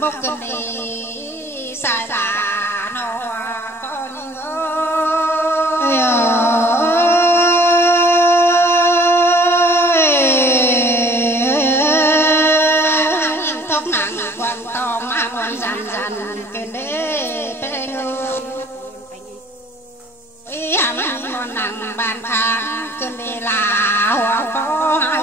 bốc cơn đi xài xả nó con ơi thốc nặng quan to mà còn dần dần cơn đế bê ngư ý hàm con nặng bàn kháng cơn đi là hoa có hai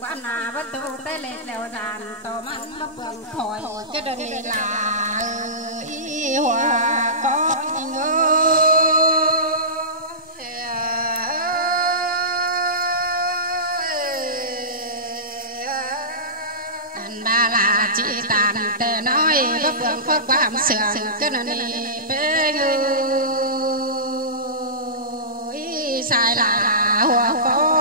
quan na bắt tu tới lên leo đàn to mắn bắt vườn khỏi cái đơn này là ý hòa có ngơ anh ba là chị tàn tề nói bắt vườn khót qua hàm sườn cái đơn này bê ngư ý sai là hòa có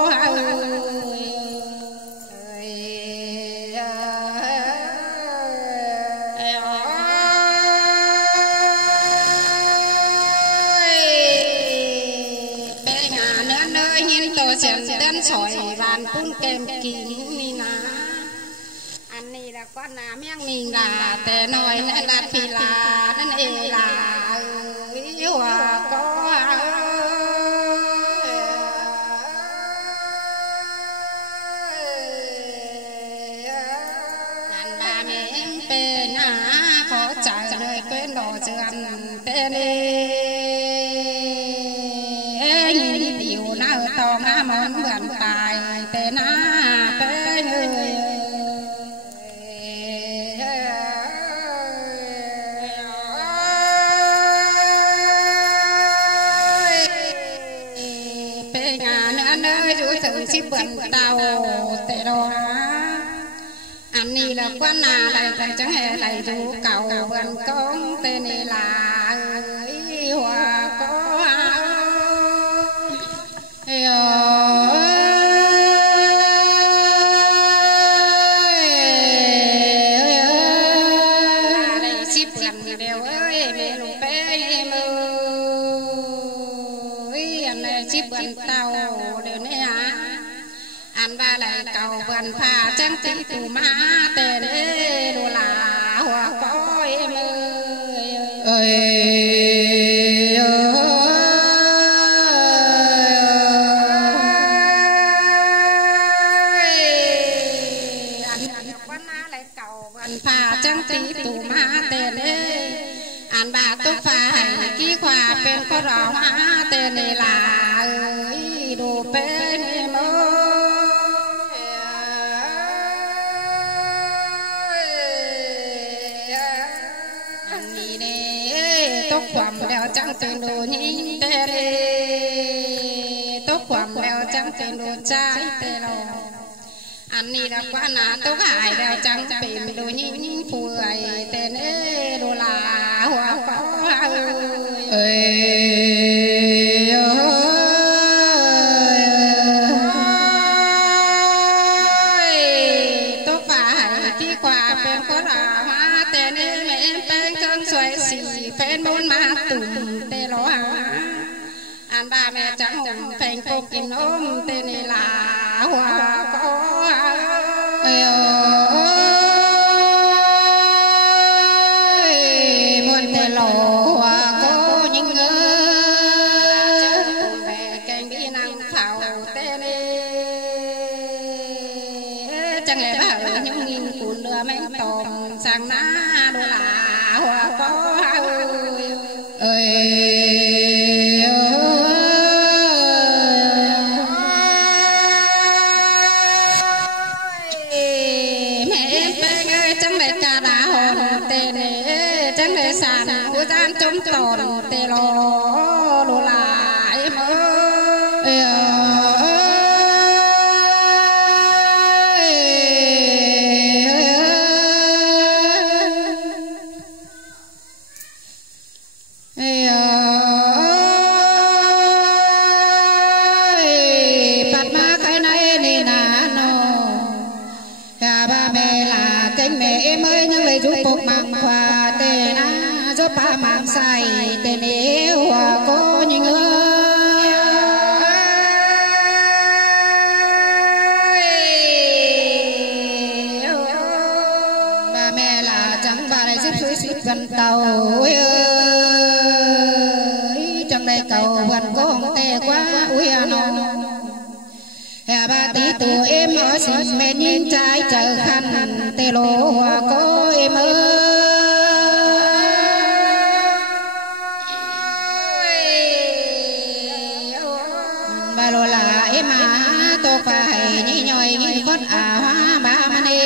đơn sỏi bàn cũng kèm kỳ ni na anh này là con là miếng mình là tè nói là phi là nên em là yêu có anh ba mẹ pe na có trả lời quên đồ trường tên to na món vườn tài tê na tê người tê nhà nữa nơi rủi thử ship vườn tàu tê đồ anh này là quan là lại chẳng hề lại rủ cầu vườn công tê này là hòa có anh ba lại cầu vườn pha trắng tí tù má tê đê đồ là hoa có em ơi anh quan na lại cầu vườn pha trắng tí tù má tê đê anh ba tốt pha hành ký khoa bên có rõ má tê này là đồ bên em ơi tốt quầm đeo trắng tên đồ nhìn tê tốt quầm đeo trắng tên đồ trái tê lò anh đi đã quá nà tốt hải đeo trắng tìm đồ nhìn phùi tên đồ là hoa có ơi tốt phải đi qua bên có là hoa tên em tên cơn xoay xì phên bốn má tùm tê ló anh ba mẹ trắng hồng phèn cô kim ôm tên này là hoa có buồn tê ló hoa có những ngơ về cành bi năng thảo tên này chẳng lẽ bảo những nghìn cuốn đưa mấy tôm sang ná đồ là hoa có ơi mẹ em ơi chẳng lẽ gian chống tồn tê lo đồ lại mơ ba mang say tên yêu cô như ơi ba mẹ là chẳng ba đây xếp suối xếp gần tàu ơi trong đây cầu gần con tè quá ui nó hè ba tí từ em ở xin mẹ nhìn trái chờ khăn tê lô cô em ơi mà tôi phải như nhồi như phất hoa ba mà đi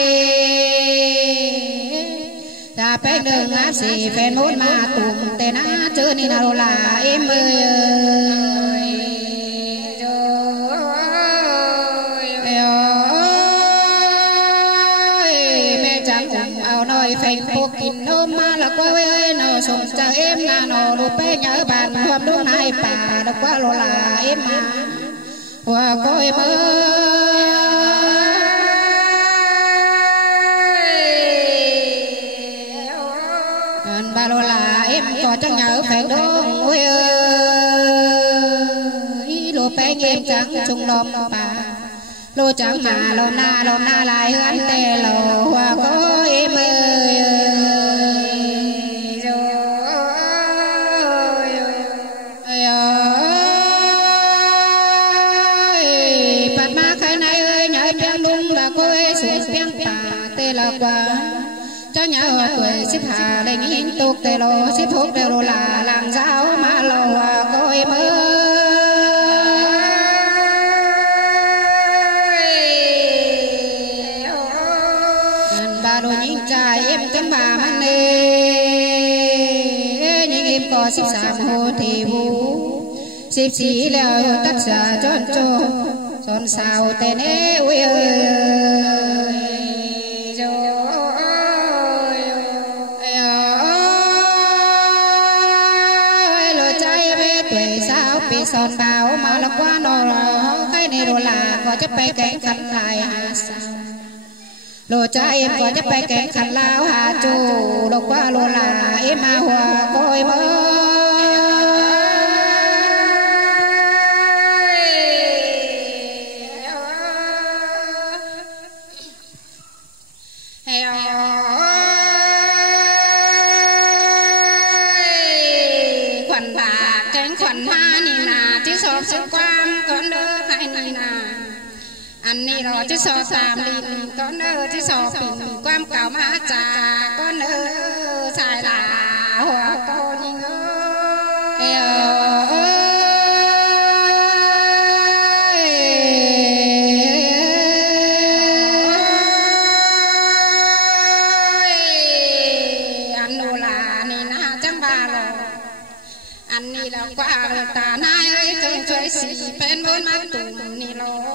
ta phải đường áp xì phèn mốt mà tụm tên á chứ ni nào là em ơi mẹ chẳng cùng ao nói phèn phục kín ôm mà là qua ơi nào sống chờ em là nó lụp bé nhớ bàn hôm đúng nay bà được qua lộ là em mà hoa cô em ơi ba lô là em có chắc nhớ phải đúng ôi ơi lô bé em trắng chung đom bà lô trắng mà lô na lại hơn tè lô hoa cô em ơi là qua cho nhà tuổi xếp hà đây nhìn tục tê lô xếp thuốc tê lô là làm giáo mà lô cô em ơi bà đồ nhìn trai em cấm bà mang nê nhưng em có xếp sàm hồ thì vũ xếp xí leo tất giả tròn trô tròn xào tên ế ui ơi son bao mà là qua nó cái này đồ là có chấp bay cánh khăn lại hà sao đồ cha em có chấp bay cánh khăn lao hà chủ đồ qua đồ là em à hòa coi mơ khoản bà cánh khoản ha nì nà chứ so sức quan con đỡ hai nì nà anh nì đó chứ so sàm lìn con đỡ chứ so phình quan cáo má trà con đỡ xài là hoa con nì anh nô là nì nà chẳng ba lò anh ni là qua đời ta nay ơi cơn chơi xì bên bốn mắt tùng ni lô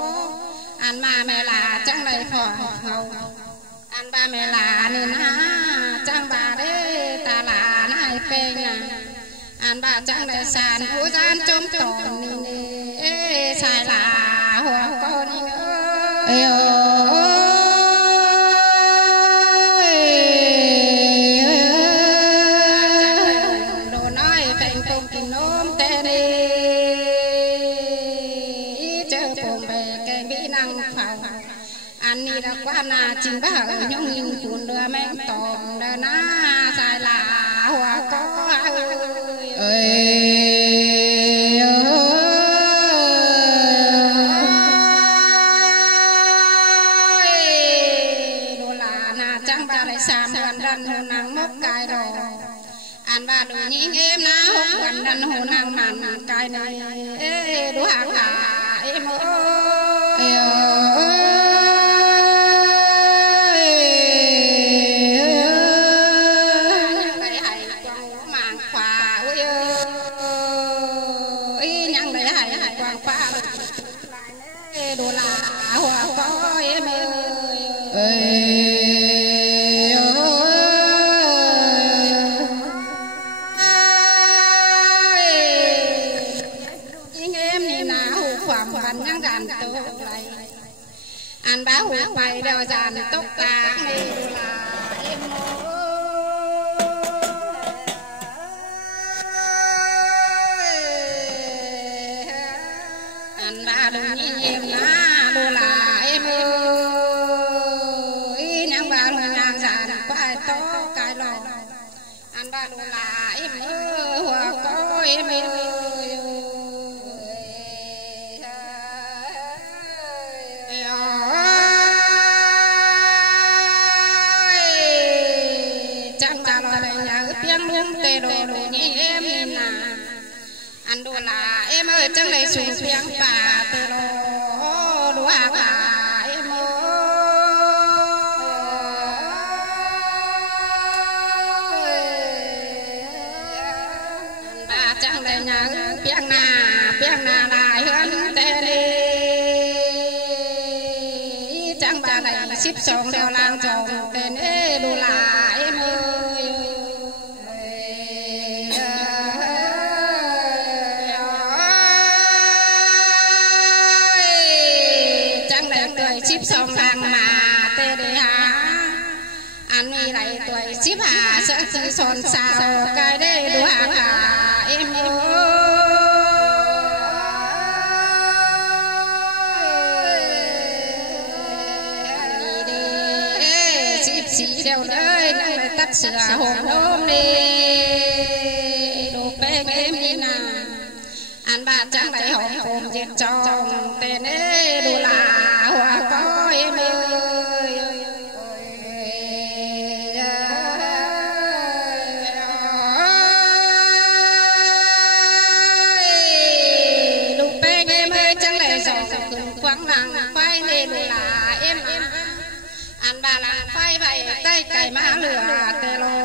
anh ba mẹ là chẳng đầy phò hầu anh ba mẹ là ni na chẳng bà đấy ta là nay phê nà anh ba chẳng đầy sàn u gian trôm tồn ni xài là hoa con ni ơi anh đi ra qua na chim bá ở nhung nhìn cuốn đưa men tòm đưa na xài là hoa có đồ là na trắng ba lại xàm gần răn hồ nắng mốc cài đồ anh ba đồ nhìn em na hốc gần răn hồ nắng màn cài này đồ hàng hà em ơi khoa anh báo hụt bay đeo dàn tóc tạc đi là em anh ba đừng nhìn em na đồ là em ơi nhang ba luôn nhang dàn quay to cái lò anh ba đồ là em ơi hoa có em ơi tê đồ nhé em nhìn nà anh đùa là em ơi chẳng lấy xuống tiếng bà tê đồ đùa bà em ơi bà chẳng lấy nhà tiếng nà lại hơn tê đi chẳng bà này ship xong theo lang chồng tên ê đùa là em ơi ship xong lang mà tê đề hà anh mi lại tuổi ship hà sợ chỉ son sao cái đây đùa cả em ơi ship xí đeo nơi đang lại tắt sửa hồn hôm đi đồ bê em đi nào anh bà chẳng lại hồn hồn diệt trong tên ấy đồ là hoa có em ơi lúc bên em ơi chẳng lại gió cùng quăng làng phai nên là em anh bà làng phai vậy tay cày má lửa tê lô